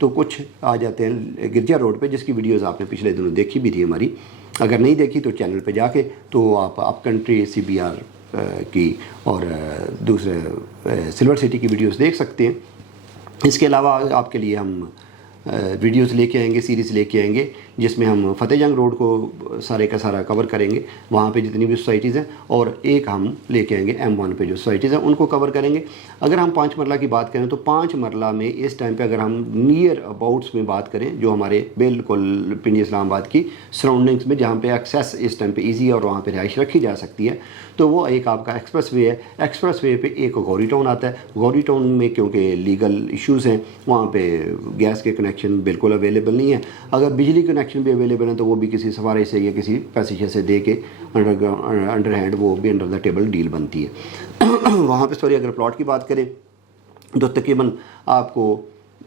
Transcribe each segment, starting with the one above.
تو کچھ آ جاتے ہیں گرجا روڈ پہ، جس کی ویڈیوز آپ نے پچھلے دنوں دیکھی بھی تھی ہماری. اگر نہیں دیکھی تو چینل پہ جا کے تو آپ اپ کنٹری CBR کی اور دوسرے سلور سٹی کی ویڈیوز دیکھ سکتے ہیں. اس کے علاوہ آپ کے لیے ہم ویڈیوز لے کے آئیں گے، سیریز لے کے آئیں گے، جس میں ہم فتح جنگ روڈ کو سارے کا سارا کور کریں گے، وہاں پہ جتنی بھی سوسائٹیز ہیں، اور ایک ہم لے کے آئیں گے M1 پہ جو سوسائٹیز ہیں ان کو کور کریں گے. اگر ہم 5 مرلہ کی بات کریں تو 5 مرلہ میں اس ٹائم پہ اگر ہم نیئر اباؤٹس میں بات کریں، جو ہمارے بالکل پنڈی اسلام آباد کی سراؤنڈنگس میں جہاں پہ ایکسیس اس ٹائم پہ ایزی ہے اور وہاں پہ رہائش رکھی جا سکتی ہے، تو وہ ایک آپ کا ایکسپریس وے ہے. ایکسپریس وے پہ ایک گوری ٹاؤن آتا ہے. گوری ٹاؤن میں کیونکہ لیگل ایشوز ہیں، وہاں پہ گیس کے کنیکشن بالکل اویلیبل نہیں ہے. اگر بجلی کنیکشن بھی اویلیبل ہیں تو وہ بھی کسی سوارے سے یا کسی پیسیجر سے دے کے انڈر ہینڈ، وہ بھی انڈر دا ٹیبل ڈیل بنتی ہے. وہاں پہ اگر پلاٹ کی بات کریں تو تقریباً آپ کو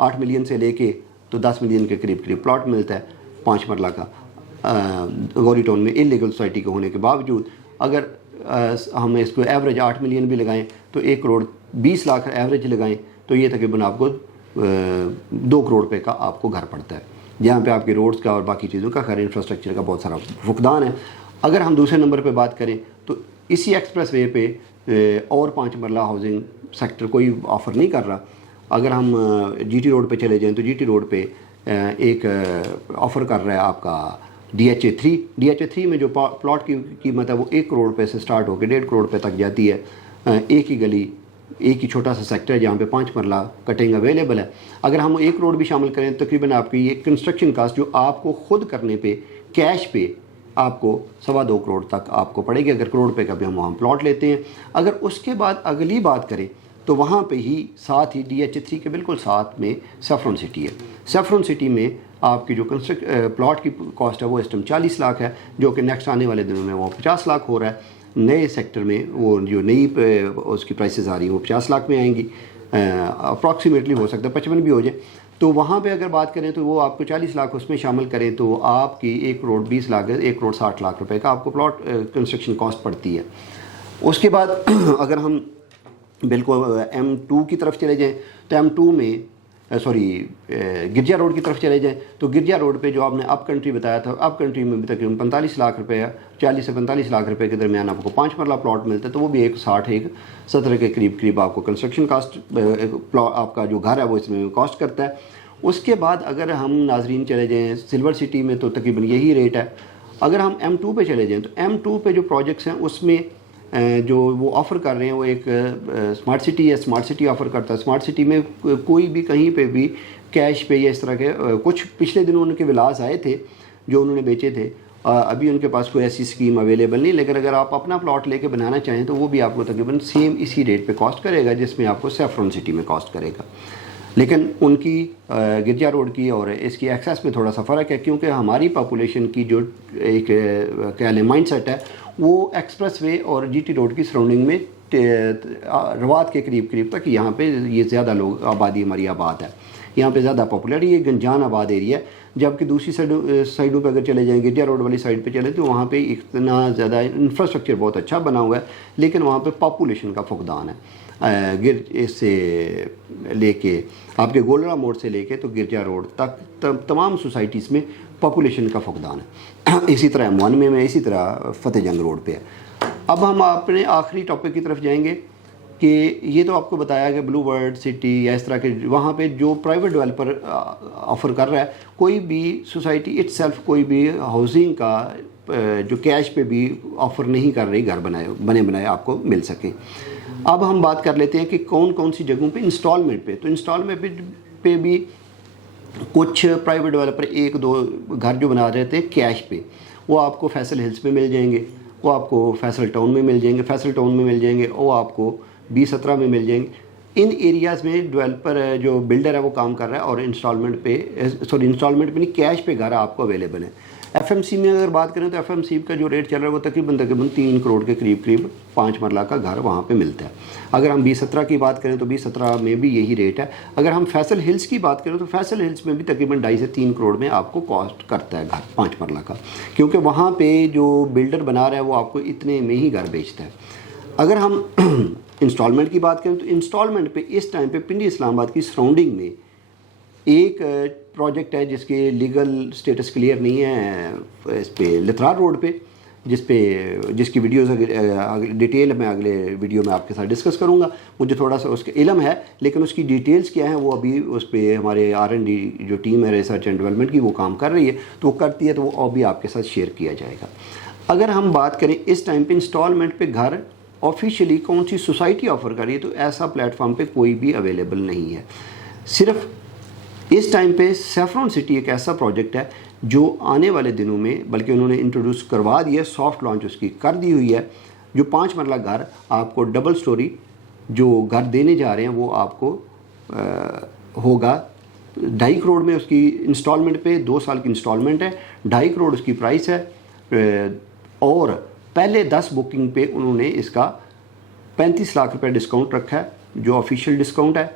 8 ملین سے لے کے تو 10 ملین کے قریب پلاٹ ملتا ہے 5 مرلہ کا گوری ٹاؤن میں، انلیگل سوسائٹی کے ہونے کے باوجود. اگر ہم اس کو ایوریج 8 ملین بھی لگائیں تو 1 کروڑ 20 لاکھ ایوریج لگائیں تو یہ تقریباً آپ کو 2 کروڑ روپے کا آپ کو گھر پڑتا ہے، جہاں پہ آپ کے روڈز کا اور باقی چیزوں کا خیر انفراسٹرکچر کا بہت سارا فقدان ہے. اگر ہم دوسرے نمبر پہ بات کریں تو اسی ایکسپریس وے پہ اور 5 مرلہ ہاؤسنگ سیکٹر کوئی آفر نہیں کر رہا. اگر ہم GT روڈ پہ چلے جائیں تو GT روڈ پہ ایک آفر کر رہا ہے آپ کا DHA 3 میں جو پلاٹ کی قیمت ہے وہ 1 کروڑ روپے سے سٹارٹ ہو کے 1.5 کروڑ روپے تک جاتی ہے. ایک ہی گلی، ایک ہی چھوٹا سا سیکٹر ہے جہاں پہ 5 مرلہ کٹنگ اویلیبل ہے. اگر ہم 1 روڈ بھی شامل کریں تو تقریباً آپ کی یہ کنسٹرکشن کاسٹ جو آپ کو خود کرنے پہ کیش پہ آپ کو 2.25 کروڑ تک آپ کو پڑے گی، اگر کروڑ روپے کا بھی ہم وہاں پلاٹ لیتے ہیں. اگر اس کے بعد اگلی بات کریں تو وہاں پہ ہی ساتھ ہی DHA 3 کے بالکل ساتھ میں سیفرون سٹی ہے. سیفرون سٹی میں آپ کی جو پلاٹ کی کاسٹ ہے وہ اس ٹائم 40 لاکھ ہے، جو کہ نیکسٹ آنے والے دنوں میں وہ 50 لاکھ ہو رہا ہے. نئے سیکٹر میں وہ جو نئی اس کی پرائسز آ رہی ہیں وہ 50 لاکھ میں آئیں گی، اپروکسیمیٹلی ہو سکتا ہے 55 بھی ہو جائے. تو وہاں پہ اگر بات کریں تو وہ آپ کو 40 لاکھ اس میں شامل کریں تو آپ کی 1 کروڑ 20 لاکھ 1 کروڑ 60 لاکھ روپے کا آپ کو پلاٹ کنسٹرکشن کاسٹ پڑتی ہے. اس کے بعد اگر ہم بالکل M2 کی طرف چلے جائیں تو M2 میں گرجا روڈ کی طرف چلے جائیں تو گرجا روڈ پہ جو آپ نے اپ کنٹری بتایا تھا، اپ کنٹری میں بھی تقریباً 45 لاکھ روپے، 40 سے 45 لاکھ روپے کے درمیان آپ کو 5 مرلہ پلاٹ ملتا ہے. تو وہ بھی 160-170 کے قریب آپ کو کنسٹرکشن کاسٹ آپ کا جو گھر ہے وہ اس میں کاسٹ کرتا ہے. اس کے بعد اگر ہم ناظرین چلے جائیں سلور سٹی میں تو تقریباً یہی ریٹ ہے. اگر ہم M2 پہ چلے جائیں تو M2 پہ جو پروجیکٹس ہیں اس میں جو وہ آفر کر رہے ہیں وہ ایک اسمارٹ سٹی ہے. اسمارٹ سٹی آفر کرتا ہے. اسمارٹ سٹی میں کوئی بھی کہیں پہ بھی کیش پہ یا اس طرح کے کچھ پچھلے دنوں ان کے ولاس آئے تھے جو انہوں نے بیچے تھے، ابھی ان کے پاس کوئی ایسی اسکیم اویلیبل نہیں. لیکن اگر آپ اپنا پلاٹ لے کے بنانا چاہیں تو وہ بھی آپ کو تقریباً سیم اسی ریٹ پہ کاسٹ کرے گا جس میں آپ کو سیفرون سٹی میں کاسٹ کرے گا. لیکن ان کی گرجا روڈ کی اور اس کی ایکسیس میں تھوڑا سا فرق ہے، کیونکہ ہماری پاپولیشن کی جو ایک کہہ لیں مائنڈ سیٹ ہے وہ ایکسپریس وے اور GT روڈ کی سراؤنڈنگ میں روات کے قریب تک یہاں پہ یہ زیادہ لوگ آبادی ہماری آباد ہے، یہاں پہ زیادہ پاپولر یہ گنجان آباد ایریا ہے. جبکہ دوسری سائڈوں پہ اگر چلے جائیں گرجا روڈ والی سائڈ پہ چلے تو وہاں پہ اتنا زیادہ انفراسٹرکچر بہت اچھا بنا ہوا ہے، لیکن وہاں پہ پاپولیشن کا فقدان ہے. اس سے لے کے آپ کے گولڑا موڑ سے لے کے تو گرجا روڈ تک تمام سوسائٹیز میں پاپولیشن کا فقدان ہے. اسی طرح M1 میں اسی طرح فتح جنگ روڈ پہ ہے. اب ہم اپنے آخری ٹاپک کی طرف جائیں گے کہ یہ تو آپ کو بتایا کہ بلو ورلڈ سٹی یا اس طرح کے وہاں پہ جو پرائیویٹ ڈیولپر آفر کر رہا ہے، کوئی بھی سوسائٹی اٹ سیلف کوئی بھی ہاؤسنگ کا جو کیش پہ بھی آفر نہیں کر رہی گھر بنے بنائے آپ کو مل سکیں. اب ہم بات کر لیتے ہیں کہ کون کون سی جگہوں پہ انسٹالمنٹ پہ. تو انسٹالمنٹ پہ بھی کچھ پرائیویٹ ڈیولپر 1-2 گھر جو بنا رہے تھے کیش پہ، وہ آپ کو فیصل ہلز میں مل جائیں گے، وہ آپ کو فیصل ٹاؤن میں مل جائیں گے، فیصل ٹاؤن میں مل جائیں گے، وہ آپ کو B17 میں مل جائیں گے. ان ایریاز میں ڈیولپر جو بلڈر ہے وہ کام کر رہا ہے اور انسٹالمنٹ پہ نہیں کیش پہ گھر آپ کو اویلیبل ہے. FMC میں اگر بات کریں تو FMC کا جو ریٹ چل رہا ہے وہ تقریباً 3 کروڑ کے قریب 5 مرلہ کا گھر وہاں پہ ملتا ہے. اگر ہم B17 کی بات کریں تو B17 میں بھی یہی ریٹ ہے. اگر ہم فیصل ہلز کی بات کریں تو فیصل ہلز میں بھی تقریباً 2.5 سے 3 کروڑ میں آپ کو کاسٹ کرتا ہے گھر 5 مرلہ کا، کیونکہ وہاں پہ جو بلڈر بنا رہا ہے وہ آپ کو اتنے میں ہی گھر بیچتا ہے. اگر ہم انسٹالمنٹ کی بات کریں تو انسٹالمنٹ پہ اس ٹائم پہ پنڈی اسلام آباد کی سراؤنڈنگ میں ایک پروجیکٹ ہے جس کے لیگل سٹیٹس کلیئر نہیں ہے اس پہ لترار روڈ پہ، جس کی ویڈیوز ڈیٹیل میں اگلے ویڈیو میں آپ کے ساتھ ڈسکس کروں گا. مجھے تھوڑا سا اس کا علم ہے، لیکن اس کی ڈیٹیلز کیا ہیں وہ ابھی اس پہ ہمارے R&D جو ٹیم ہے ریسرچ اینڈ ڈیولپمنٹ کی وہ کام کر رہی ہے، تو وہ کرتی ہے، تو وہ ابھی آپ کے ساتھ شیئر کیا جائے گا. اگر ہم بات کریں اس ٹائم پہ انسٹالمنٹ پہ گھر آفیشیلی کون سی سوسائٹی آفر کر رہی ہے، تو ایسا پلیٹ فارم پہ کوئی بھی اویلیبل نہیں ہے. صرف اس ٹائم پہ سیفرون سٹی ایک ایسا پروجیکٹ ہے جو آنے والے دنوں میں، بلکہ انہوں نے انٹروڈیوس کروا دیا، سافٹ لانچ اس کی کر دی ہوئی ہے، جو 5 مرلہ گھر آپ کو ڈبل سٹوری جو گھر دینے جا رہے ہیں وہ آپ کو ہوگا 2.5 کروڑ میں. اس کی انسٹالمنٹ پہ 2 سال کی انسٹالمنٹ ہے، 2.5 کروڑ اس کی پرائس ہے، اور پہلے 10 بکنگ پہ انہوں نے اس کا 35 لاکھ روپے ڈسکاؤنٹ رکھا ہے جو آفیشیل ڈسکاؤنٹ ہے،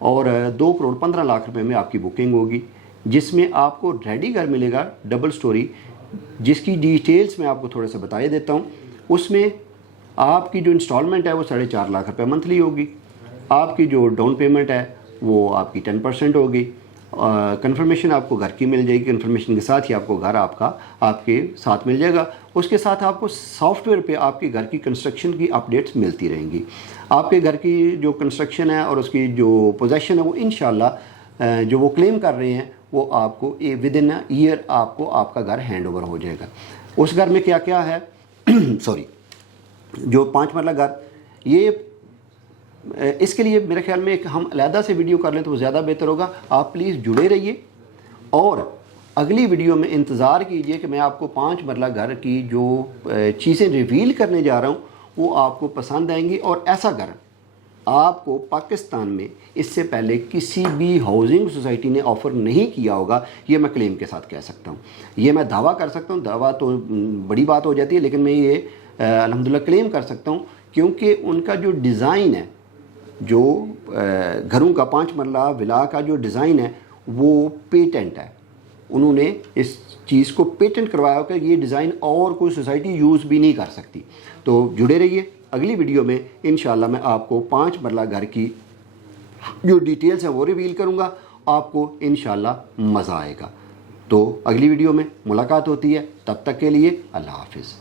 اور 2 کروڑ 15 لاکھ روپے میں آپ کی بکنگ ہوگی، جس میں آپ کو ریڈی گھر ملے گا ڈبل سٹوری، جس کی ڈیٹیلز میں آپ کو تھوڑا سا بتایا دیتا ہوں. اس میں آپ کی جو انسٹالمنٹ ہے وہ 4.5 لاکھ روپے منتھلی ہوگی، آپ کی جو ڈاؤن پیمنٹ ہے وہ آپ کی 10% ہوگی. کنفرمیشن آپ کو گھر کی مل جائے گی، کنفرمیشن کے ساتھ ہی آپ کو گھر آپ کے ساتھ مل جائے گا. اس کے ساتھ آپ کو سافٹ ویئر پہ آپ کے گھر کی کنسٹرکشن کی اپڈیٹس ملتی رہیں گی. آپ کے گھر کی جو کنسٹرکشن ہے اور اس کی جو پوزیشن ہے وہ انشاءاللہ جو وہ کلیم کر رہے ہیں وہ آپ کو ود ان ایئر آپ کو آپ کا گھر ہینڈ اوور ہو جائے گا. اس گھر میں کیا کیا ہے سوری جو 5 مرلہ گھر، یہ اس کے لیے میرے خیال میں ایک ہم علیحدہ سے ویڈیو کر لیں تو وہ زیادہ بہتر ہوگا. آپ پلیز جڑے رہیے اور اگلی ویڈیو میں انتظار کیجئے کہ میں آپ کو 5 مرلہ گھر کی جو چیزیں ریویل کرنے جا رہا ہوں وہ آپ کو پسند آئیں گی. اور ایسا گھر آپ کو پاکستان میں اس سے پہلے کسی بھی ہاؤسنگ سوسائٹی نے آفر نہیں کیا ہوگا، یہ میں کلیم کے ساتھ کہہ سکتا ہوں. یہ میں دعویٰ کر سکتا ہوں، دعویٰ تو بڑی بات ہو جاتی ہے، لیکن میں یہ الحمدللہ کلیم کر سکتا ہوں کیونکہ ان کا جو ڈیزائن ہے، جو گھروں کا 5 مرلہ ولا کا جو ڈیزائن ہے وہ پیٹنٹ ہے. انہوں نے اس چیز کو پیٹنٹ کروایا کہ یہ ڈیزائن اور کوئی سوسائٹی یوز بھی نہیں کر سکتی. تو جڑے رہیے، اگلی ویڈیو میں انشاءاللہ میں آپ کو 5 مرلہ گھر کی جو ڈیٹیلز ہیں وہ ریویل کروں گا، آپ کو انشاءاللہ مزہ آئے گا. تو اگلی ویڈیو میں ملاقات ہوتی ہے، تب تک کے لیے اللہ حافظ.